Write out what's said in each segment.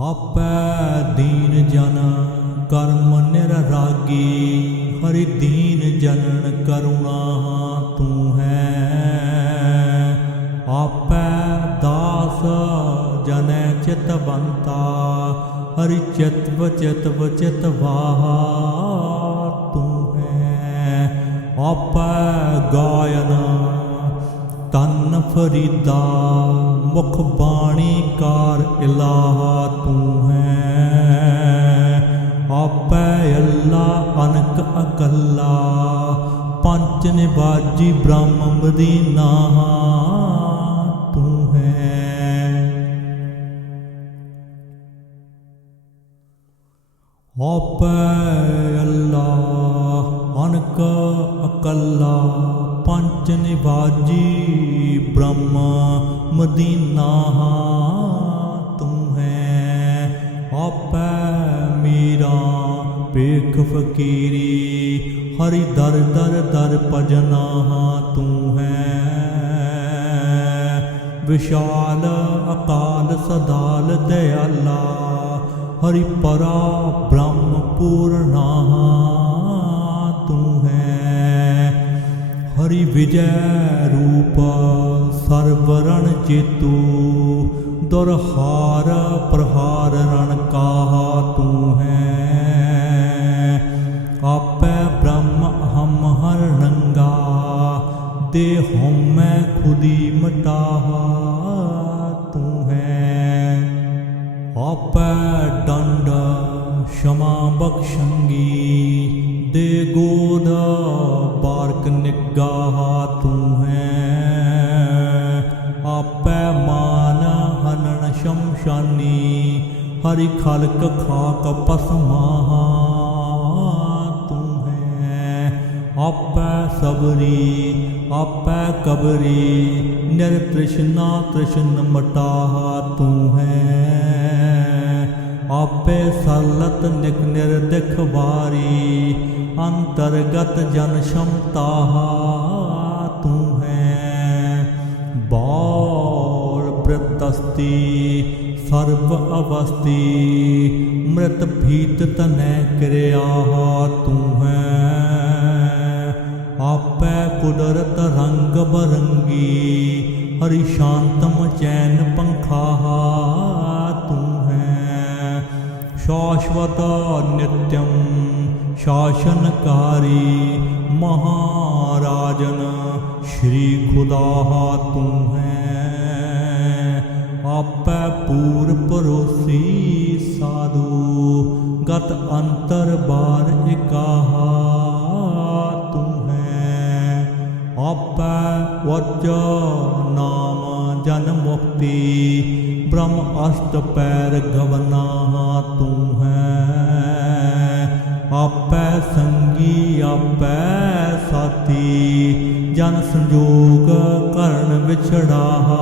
ਆਪੈ ਦੀਨ ਜਨ ਕਰਮ ਨਿਰਰਾਗੀ ਹਰਿ ਦੀਨ ਜਨਨ ਕਰੁਣਾ ਤੂੰ ਹੈ। ਆਪੈ ਦਾਸ ਜਨੈ ਚਿਤਵੰਤਾ ਹਰਿ ਚਿਤਵ ਚਿਤਵ ਚਿਤਵਾਹਾ ਤੂੰ ਹੈ। ਆਪੈ ਗਾਇਨ ਤਨ ਫਰੀਦਾ, ਮੁਖ ਬਾਣੀ ਅਨਕ ਅਕੱਲਾ ਪੰਜ ਨਿਵਾਜੀ ਬ੍ਰਹਮ ਮਦੀਨਾ ਤੂੰ ਹੈ। ਆਪੈ ਅੱਲਾ, ਅਨਕ ਅਕੱਲਾ ਪੰਜ ਨਿਵਾਜੀ ਬ੍ਰਹਮ ਮਦੀਨਾ ਤੂੰ ਹੈ। ਆਪੈ ਮੇਰਾ ਪੇਖ ਫਕੀਰੀ, ਹਰੀ ਦਰ ਦਰ ਦਰ ਭਜਨਾ ਤੂੰ ਹੈ। ਵਿਸ਼ਾਲ ਅਕਾਲ ਸਦਾਲ ਦਇਆਲਾ, ਹਰੀ ਪਰਾ ਬ੍ਰਹਮ ਪੂਰਨਾ ਤੂੰ ਹੈ। ਹਰੀ ਵਿਜੈ ਰੂਪ ਸਰਵਰਣ ਚੇਤੂ, ਦੁਰਹਾਰ ਪ੍ਰਹਾਰ ਦੇ ਹਉਮੈ ਖੁਦੀ ਮਟਾਹਾ, ਤੂੰ ਹੈ। ਆਪੈ ਡੰਡ ਸ਼ਮਾ ਬਖਸ਼ੰਗੀ, ਦੇ ਗੋਦ ਬਾਰਕ ਨਿਗਾਹ ਤੂੰ ਹੈ। ਆਪੈ ਮਾਨ ਹਨਨ ਸ਼ਮਸ਼ਾਨੀ, ਹਰੀ ਖਲਕ ਖਾਕ ਪਸਮਾਹਾ, ਤੂੰ ਹੈ। ਆਪੈ ਸਬਰੀ ਆਪੈ ਕਬਰੀ, ਨਿਰ ਤ੍ਰਿਸ਼ਨਾ ਤ੍ਰਿਸ਼ਨ ਮਟਾਹਾ ਤੂੰ ਹੈ। ਆਪੇ ਸਲਤ ਨਿਕ ਨਿਰਦਿਖ ਵਾਰੀ, ਅੰਤਰਗਤ ਜਨ ਸ਼ਮਤਾਹਾ ਤੂੰ ਹੈ। ਬੌਲ ਬ੍ਰਤਸਤੀ ਸਰਬ ਅਵਸਤੀ, ਮ੍ਰਿਤ ਭੀਤ ਤਨੈ ਕਿਰਿਆ ਤੂੰ ਹੈ। ਆਪੈ ਕੁਦਰਤ ਰੰਗ ਬਰੰਗੀ ਹਰੀ ਸ਼ਾਂਤਮ ਚੈਨ ਪੰਖਾਹਾ ਤੂੰ ਹੈ ਸ਼ਾਸ਼ਵਤ ਨਿਤਯੰ ਸ਼ਾਸਨਕਾਰੀ ਮਹਾਰਾਜਨ ਸ਼੍ਰੀ ਖੁਦਾਹਾ ਤੂੰ ਹੈ ਆਪੈ ਪੂਰ ਪਰੋਸੀ ਸਾਧੂ ਗਤ ਅੰਤਰ ਬਾਰ ਆਪੈ ਨਾਮ ਜਨ ਮੁਕਤੀ ਬ੍ਰਹਮ ਅਸ਼ਟ ਪੈਰ ਗਵਨਾ ਤੂੰ ਹੈ ਆਪੈ ਸੰਗੀ ਆਪੈ ਸਾਥੀ ਜਨ ਸੰਜੋਗ ਕਰਨ ਵਿਛੜਾਹਾ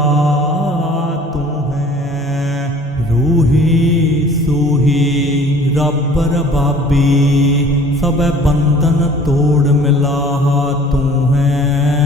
ਤੂੰ ਹੈ ਰੂਹੀ ਸੂਹੀ ਰੱਬ ਰਬਾਬੀ ਸਭੈ ਬੰਧਨ ਤੋੜ ਮਿਲਾਹਾ ਤੂੰ ਹੈ